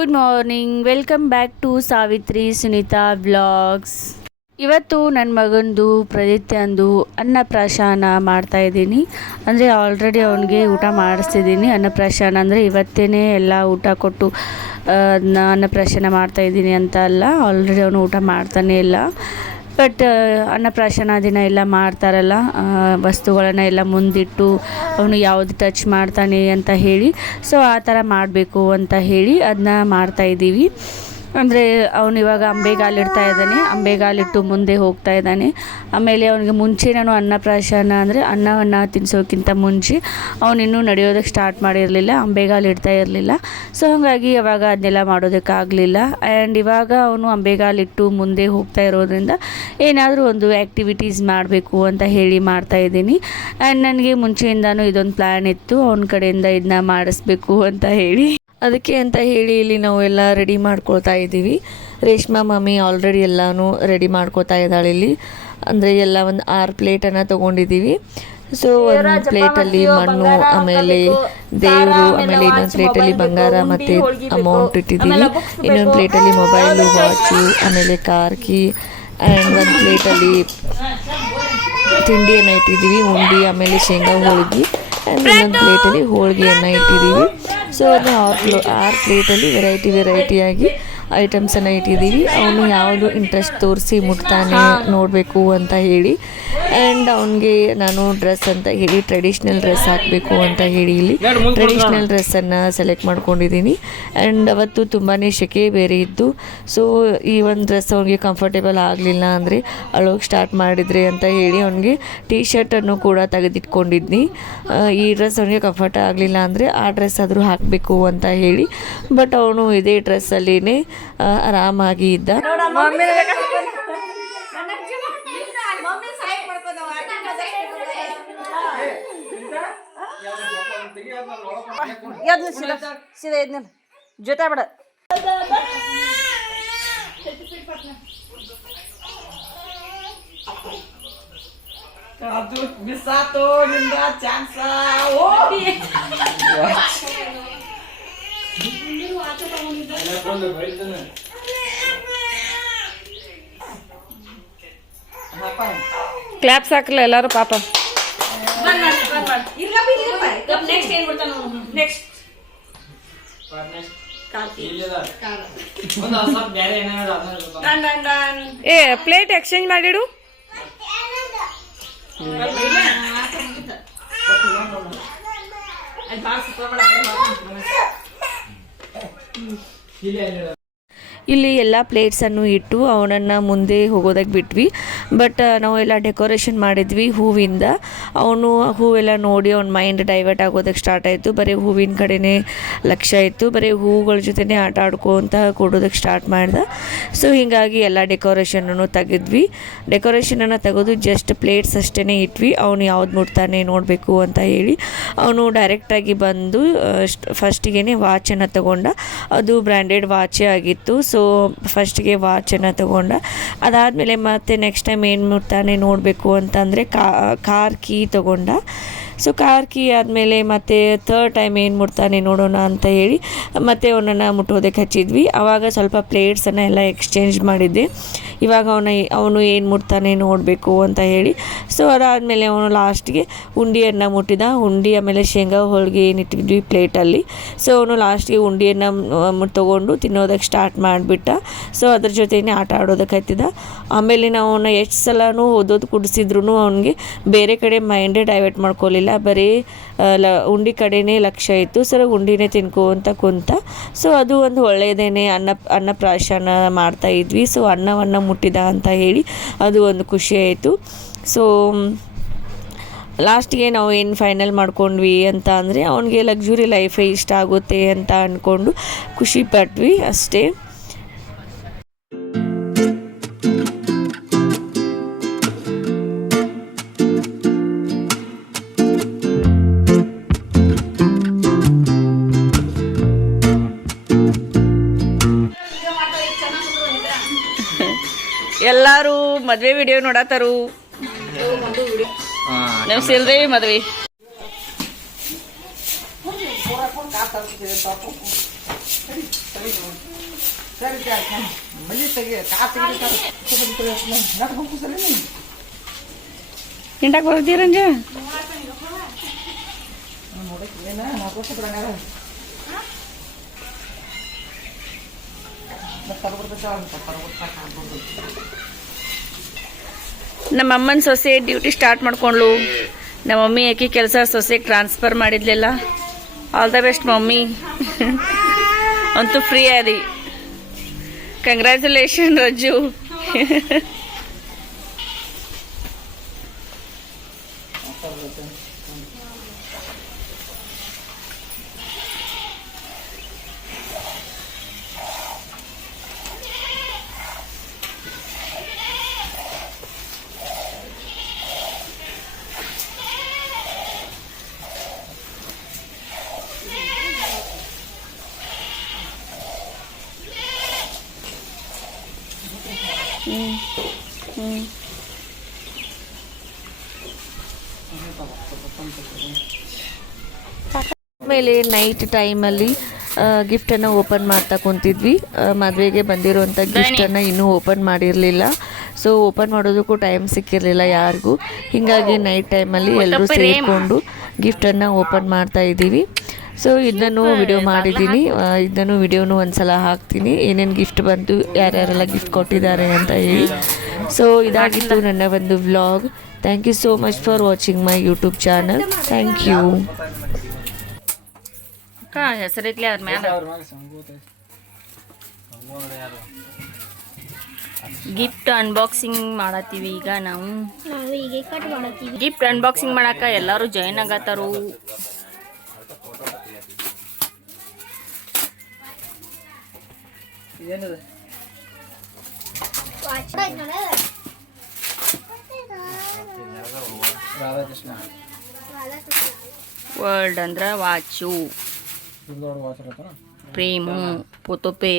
Good morning, welcome back to Savitri Sunita vlogs. ಇವತ್ತು ನನ್ನ ಮಗಂದು ಪ್ರದಿತ್ಯಂದು ಅನ್ನಪ್ರಾಶನ ಮಾಡ್ತಾಯಿದ್ದೀನಿ. ಅಂದರೆ ಆಲ್ರೆಡಿ ಅವನಿಗೆ ಊಟ ಮಾಡಿಸ್ತಿದ್ದೀನಿ. ಅನ್ನಪ್ರಾಶನ ಅಂದರೆ ಇವತ್ತೇ ಎಲ್ಲ ಊಟ ಕೊಟ್ಟು ಅನ್ನಪ್ರಾಶನ ಮಾಡ್ತಾಯಿದ್ದೀನಿ ಅಂತ ಅಲ್ಲ, ಆಲ್ರೆಡಿ ಅವನು ಊಟ ಮಾಡ್ತಾನೆ ಇಲ್ಲ. ಬಟ್ ಅನ್ನಪ್ರಾಶನ ದಿನ ಎಲ್ಲ ಮಾಡ್ತಾರಲ್ಲ, ವಸ್ತುಗಳನ್ನು ಎಲ್ಲ ಮುಂದಿಟ್ಟು ಅವನು ಯಾವುದು ಟಚ್ ಮಾಡ್ತಾನೆ ಅಂತ ಹೇಳಿ, ಸೊ ಆ ಥರ ಮಾಡಬೇಕು ಅಂತ ಹೇಳಿ ಅದನ್ನ ಮಾಡ್ತಾಯಿದ್ದೀವಿ. ಅಂದರೆ ಅವನು ಇವಾಗ ಅಂಬೆಗಾಲಿಡ್ತಾ ಇದ್ದಾನೆ, ಅಂಬೆಗಾಲಿಟ್ಟು ಮುಂದೆ ಹೋಗ್ತಾ ಇದ್ದಾನೆ. ಆಮೇಲೆ ಅವನಿಗೆ ಮುಂಚೆ ನಾನು ಅನ್ನಪ್ರಾಶನ ಅಂದರೆ ಅನ್ನವನ್ನು ತಿನ್ನಿಸೋಕ್ಕಿಂತ ಮುಂಚೆ ಅವನಿನ್ನೂ ನಡೆಯೋದಕ್ಕೆ ಸ್ಟಾರ್ಟ್ ಮಾಡಿರಲಿಲ್ಲ, ಅಂಬೆಗಾಲಿಡ್ತಾ ಇರಲಿಲ್ಲ. ಸೊ ಹಾಗಾಗಿ ಅವಾಗ ಅದನ್ನೆಲ್ಲ ಮಾಡೋದಕ್ಕಾಗಲಿಲ್ಲ. ಆ್ಯಂಡ್ ಇವಾಗ ಅವನು ಅಂಬೆಗಾಲಿಟ್ಟು ಮುಂದೆ ಹೋಗ್ತಾ ಇರೋದ್ರಿಂದ ಏನಾದರೂ ಒಂದು ಆ್ಯಕ್ಟಿವಿಟೀಸ್ ಮಾಡಬೇಕು ಅಂತ ಹೇಳಿ ಮಾಡ್ತಾಯಿದ್ದೀನಿ. ಆ್ಯಂಡ್ ನನಗೆ ಮುಂಚೆಯಿಂದನೂ ಇದೊಂದು ಪ್ಲ್ಯಾನ್ ಇತ್ತು, ಅವನ ಕಡೆಯಿಂದ ಇದನ್ನ ಮಾಡಿಸ್ಬೇಕು ಅಂತ ಹೇಳಿ. ಅದಕ್ಕೆ ಅಂತ ಹೇಳಿ ಇಲ್ಲಿ ನಾವು ಎಲ್ಲ ರೆಡಿ ಮಾಡ್ಕೊಳ್ತಾ ಇದ್ದೀವಿ. ರೇಷ್ಮಾ ಮಮ್ಮಿ ಆಲ್ರೆಡಿ ಎಲ್ಲನೂ ರೆಡಿ ಮಾಡ್ಕೊತಾ ಇದ್ದಾಳೆ ಇಲ್ಲಿ. ಅಂದರೆ ಎಲ್ಲ ಒಂದು 6 ಪ್ಲೇಟನ್ನು ತೊಗೊಂಡಿದ್ದೀವಿ. ಸೊ ಒಂದು ಪ್ಲೇಟಲ್ಲಿ ಮಣ್ಣು, ಆಮೇಲೆ ದೇವರು, ಆಮೇಲೆ ಇನ್ನೊಂದು ಪ್ಲೇಟಲ್ಲಿ ಬಂಗಾರ ಮತ್ತು ಅಮೌಂಟ್ ಇಟ್ಟಿದ್ದೀವಿ. ಇನ್ನೊಂದು ಪ್ಲೇಟಲ್ಲಿ ಮೊಬೈಲು, ವಾಚು, ಆಮೇಲೆ ಕಾರ್ ಕೀ, ಆ್ಯಂಡ್ ಒಂದು ಪ್ಲೇಟಲ್ಲಿ ತಿಂಡಿಯನ್ನು ಇಟ್ಟಿದ್ದೀವಿ, ಉಂಡಿ, ಆಮೇಲೆ ಶೇಂಗಾ ಹೋಳಿಗೆ, ಆ್ಯಂಡ್ ಇನ್ನೊಂದು ಪ್ಲೇಟಲ್ಲಿ ಹೋಳಿಗೆಯನ್ನು ಇಟ್ಟಿದ್ದೀವಿ. ಸೊ ಅದನ್ನ 6 ಪ್ಲೇಟಲ್ಲಿ ವೆರೈಟಿಯಾಗಿ ಐಟಮ್ಸನ್ನು ಇಟ್ಟಿದ್ದೀವಿ. ಅವನು ಯಾವುದು ಇಂಟ್ರೆಸ್ಟ್ ತೋರಿಸಿ ಮುಟ್ತಾನೆ ನೋಡಬೇಕು ಅಂತ ಹೇಳಿ. ಆ್ಯಂಡ್ ಅವನಿಗೆ ನಾನು ಡ್ರೆಸ್ ಅಂತ ಹೇಳಿ ಟ್ರೆಡಿಷ್ನಲ್ ಡ್ರೆಸ್ ಹಾಕಬೇಕು ಅಂತ ಹೇಳಿ ಇಲ್ಲಿ ಟ್ರೆಡಿಷ್ನಲ್ ಡ್ರೆಸ್ಸನ್ನು ಸೆಲೆಕ್ಟ್ ಮಾಡ್ಕೊಂಡಿದ್ದೀನಿ. ಆ್ಯಂಡ್ ಅವತ್ತು ತುಂಬಾ ಸೆಕೆ ಬೇರೆ ಇದ್ದು, ಸೊ ಈ ಒಂದು ಡ್ರೆಸ್ ಅವನಿಗೆ ಕಂಫರ್ಟೇಬಲ್ ಆಗಲಿಲ್ಲ ಅಂದರೆ ಅಳೋಗಿ ಸ್ಟಾರ್ಟ್ ಮಾಡಿದರೆ ಅಂತ ಹೇಳಿ ಅವನಿಗೆ ಟೀ ಶರ್ಟನ್ನು ಕೂಡ ತೆಗೆದಿಟ್ಕೊಂಡಿದ್ನಿ. ಈ ಡ್ರೆಸ್ ಅವನಿಗೆ ಕಂಫರ್ಟ್ ಆಗಲಿಲ್ಲ ಅಂದರೆ ಆ ಡ್ರೆಸ್ ಆದರೂ ಹಾಕಬೇಕು ಅಂತ ಹೇಳಿ. ಬಟ್ ಅವನು ಇದೇ ಡ್ರೆಸ್ಸಲ್ಲಿನೇ ಆರಾಮಾಗಿ ಇದ್ದ. ಜೊತೆ ಬಿಡ ಅದು ಮಿಸ್ಸಾತೋ ನಿಂದ ಚಾನ್ಸ. ಕ್ಲಾಪ್ಸ್ ಹಾಕಲ್ಲ ಎಲ್ಲರೂ ಪಾಪ. ಏ ಪ್ಲೇಟ್ ಎಕ್ಸ್ಚೇಂಜ್ ಮಾಡಿಡು. ಇಲ್ಲಿ ಎಲ್ಲ ಪ್ಲೇಟ್ಸನ್ನು ಇಟ್ಟು ಅವನನ್ನು ಮುಂದೆ ಹೋಗೋದಕ್ಕೆ ಬಿಟ್ವಿ. ಬಟ್ ನಾವೆಲ್ಲ ಡೆಕೋರೇಷನ್ ಮಾಡಿದ್ವಿ ಹೂವಿಂದ. ಅವನು ಹೂವೆಲ್ಲ ನೋಡಿ ಅವ್ನ ಮೈಂಡ್ ಡೈವರ್ಟ್ ಆಗೋದಕ್ಕೆ ಸ್ಟಾರ್ಟ್ ಆಯಿತು. ಬರೀ ಹೂವಿನ ಕಡೆನೇ ಲಕ್ಷ್ಯ ಇತ್ತು, ಬರೀ ಹೂವುಗಳ ಜೊತೆನೇ ಆಟ ಆಡ್ಕೊತ ಕೊಡೋದಕ್ಕೆ ಸ್ಟಾರ್ಟ್ ಮಾಡ್ದೆ. ಸೊ ಹೀಗಾಗಿ ಎಲ್ಲ ಡೆಕೋರೇಷನನ್ನು ತೆಗೆದ್ವಿ. ಡೆಕೋರೇಷನನ್ನು ತೆಗೆದು ಜಸ್ಟ್ ಪ್ಲೇಟ್ಸ್ ಅಷ್ಟೇ ಇಟ್ವಿ. ಅವನು ಯಾವ್ದು ಮುಟ್ತಾನೆ ನೋಡಬೇಕು ಅಂತ ಹೇಳಿ ಅವನು ಡೈರೆಕ್ಟಾಗಿ ಬಂದು ಫಸ್ಟಿಗೆ ವಾಚನ್ನು ತಗೊಂಡ. ಅದು ಬ್ರ್ಯಾಂಡೆಡ್ ವಾಚೇ ಆಗಿತ್ತು. ಸೊ ಫಸ್ಟಿಗೆ ವಾಚನ್ನು ತಗೊಂಡ. ಅದಾದಮೇಲೆ ಮತ್ತೆ ನೆಕ್ಸ್ಟ್ ಟೈಮ್ ಏನು ಮುಟ್ತಾನೆ ನೋಡಬೇಕು ಅಂತಂದರೆ ಕಾರ್ ಕೀ ತಗೊಂಡ. ಸೊ ಕಾರ್ ಕೀ ಆದಮೇಲೆ ಮತ್ತೆ ಥರ್ಡ್ ಟೈಮ್ ಏನು ಮುಟ್ತಾನೆ ನೋಡೋಣ ಅಂತ ಹೇಳಿ ಮತ್ತೆ ಅವನನ್ನು ಮುಟ್ಟೋದಕ್ಕೆ ಹಚ್ಚಿದ್ವಿ. ಆವಾಗ ಸ್ವಲ್ಪ ಪ್ಲೇಟ್ಸನ್ನು ಎಲ್ಲ ಎಕ್ಸ್ಚೇಂಜ್ ಮಾಡಿದ್ದೆ. ಇವಾಗ ಅವನು ಏನು ಮುಟ್ತಾನೆ ನೋಡಬೇಕು ಅಂತ ಹೇಳಿ. ಸೊ ಅದಾದಮೇಲೆ ಅವನು ಲಾಸ್ಟಿಗೆ ಉಂಡಿಯನ್ನು ಮುಟ್ಟಿದ. ಉಂಡಿ ಆಮೇಲೆ ಶೇಂಗಾ ಹೋಳಿಗೆ ಏನಿಟ್ಟಿದ್ವಿ ಪ್ಲೇಟಲ್ಲಿ. ಸೊ ಅವನು ಲಾಸ್ಟಿಗೆ ಉಂಡಿಯನ್ನು ತೊಗೊಂಡು ತಿನ್ನೋದಕ್ಕೆ ಸ್ಟಾರ್ಟ್ ಮಾಡಿಬಿಟ್ಟ. ಸೊ ಅದ್ರ ಜೊತೆನೇ ಆಟ ಆಡೋದಕ್ಕೆ ಹತ್ತಿದ. ಆಮೇಲೆ ನಾವು ಅವನ್ನ ಎಷ್ಟು ಸಲನೂ ಓದೋದು ಕುಡಿಸಿದ್ರು ಅವನಿಗೆ ಬೇರೆ ಕಡೆ ಮೈಂಡೇ ಡೈವರ್ಟ್ ಮಾಡ್ಕೊಳ್ಳಿಲ್ಲ, ಬರೀ ಉಂಡಿ ಕಡೆನೇ ಲಕ್ಷ್ಯ ಇತ್ತು. ಸರ್ ಉಂಡಿನೇ ತಿನ್ಕೋಂತ ಕುಂತ. ಸೊ ಅದು ಒಂದು ಒಳ್ಳೆಯದೇನೆ ಅನ್ನಪ್ರಾಶನ ಮಾಡ್ತಾಯಿದ್ವಿ. ಸೊ ಅನ್ನವನ್ನು ಮುಟ್ಟಿದ ಅಂತ ಹೇಳಿ ಅದು ಒಂದು ಖುಷಿ ಆಯಿತು. ಸೊ ಲಾಸ್ಟಿಗೆ ನಾವು ಏನು ಫೈನಲ್ ಮಾಡ್ಕೊಂಡ್ವಿ ಅಂತ ಅಂದರೆ ಅವನಿಗೆ ಲಕ್ಸುರಿ ಲೈಫೇ ಇಷ್ಟ ಆಗುತ್ತೆ ಅಂತ ಅಂದ್ಕೊಂಡು ಖುಷಿ ಪಟ್ವಿ ಅಷ್ಟೇ. ಎಲ್ಲರೂ ಮದುವೆ ವಿಡಿಯೋ ನೋಡತ್ತಾರು. ನಾವು ಸಿಲ್ದೇವಿ ಮದ್ವೆ. ಸರಿ ಮಲ್ಲಿ ತೆಗಿ ನಡ್ಕೊಂಡು ಸರಿ ನೀವು ಎಂಟಾಕ್ ಬರ್ತೀರಂಜ ನೋಡಕ್ಕೆ ಏನ ನಾಲ್ಕು ಬಿಡಂಗಾರ ನಮ್ಮ ಅಮ್ಮನ ಸೊಸೆ ಡ್ಯೂಟಿ ಸ್ಟಾರ್ಟ್ ಮಾಡ್ಕೊಂಡ್ಲು ನಮ್ಮ ಮಮ್ಮಿ ಯಾಕೆ ಕೆಲಸ ಸೊಸೆಗೆ ಟ್ರಾನ್ಸ್ಫರ್ ಮಾಡಿದ್ಲಿಲ್ಲ ಆಲ್ ದ ಬೆಸ್ಟ್ ಮಮ್ಮಿ ಅಂತೂ ಫ್ರೀ ಆದಿ ಕಂಗ್ರ್ಯಾಚುಲೇಷನ್ ರಜ್ಜು ಆಮೇಲೆ ನೈಟ್ ಟೈಮಲ್ಲಿ ಗಿಫ್ಟನ್ನು ಓಪನ್ ಮಾಡ್ತಾ ಕುಂತಿದ್ವಿ ಮದುವೆಗೆ ಬಂದಿರುವಂಥ ಗಿಫ್ಟನ್ನು ಇನ್ನೂ ಓಪನ್ ಮಾಡಿರಲಿಲ್ಲ ಸೊ ಓಪನ್ ಮಾಡೋದಕ್ಕೂ ಟೈಮ್ ಸಿಕ್ಕಿರಲಿಲ್ಲ ಯಾರಿಗೂ ಹೀಗಾಗಿ ನೈಟ್ ಟೈಮಲ್ಲಿ ಎಲ್ಲರೂ ಸೇರಿಕೊಂಡು ಗಿಫ್ಟನ್ನು ಓಪನ್ ಮಾಡ್ತಾ ಇದ್ದೀವಿ ಸೊ ಇದನ್ನು ವಿಡಿಯೋ ಮಾಡಿದ್ದೀನಿ ಇದನ್ನು ವಿಡಿಯೋನು ಒಂದ್ಸಲ ಹಾಕ್ತೀನಿ ಏನೇನು ಗಿಫ್ಟ್ ಬಂತು ಯಾರ್ಯಾರೆಲ್ಲ ಗಿಫ್ಟ್ ಕೊಟ್ಟಿದ್ದಾರೆ ಅಂತ ಹೇಳಿ ಸೊ ಇದಾಗಿತ್ತು ನನ್ನ ಒಂದು vlog thank you so much for watching my YouTube channel thank you ಹೆಸರಿತ್ಲಿ ಅದ್ರ ಮ್ಯಾಲ ಗಿಫ್ಟ್ ಅನ್ಬಾಕ್ಸಿಂಗ್ ಮಾಡತ್ತೀವಿ ಈಗ ನಾವು ಗಿಫ್ಟ್ ಅನ್ಬಾಕ್ಸಿಂಗ್ ಮಾಡಾಕ ಎಲ್ಲರೂ ಜಾಯ್ನ್ ಆಗತ್ತಾರು ವರ್ಲ್ಡ್ ಅಂದ್ರ ವಾಚು ಪ್ರೇಮು ಪೋತೋಪೆ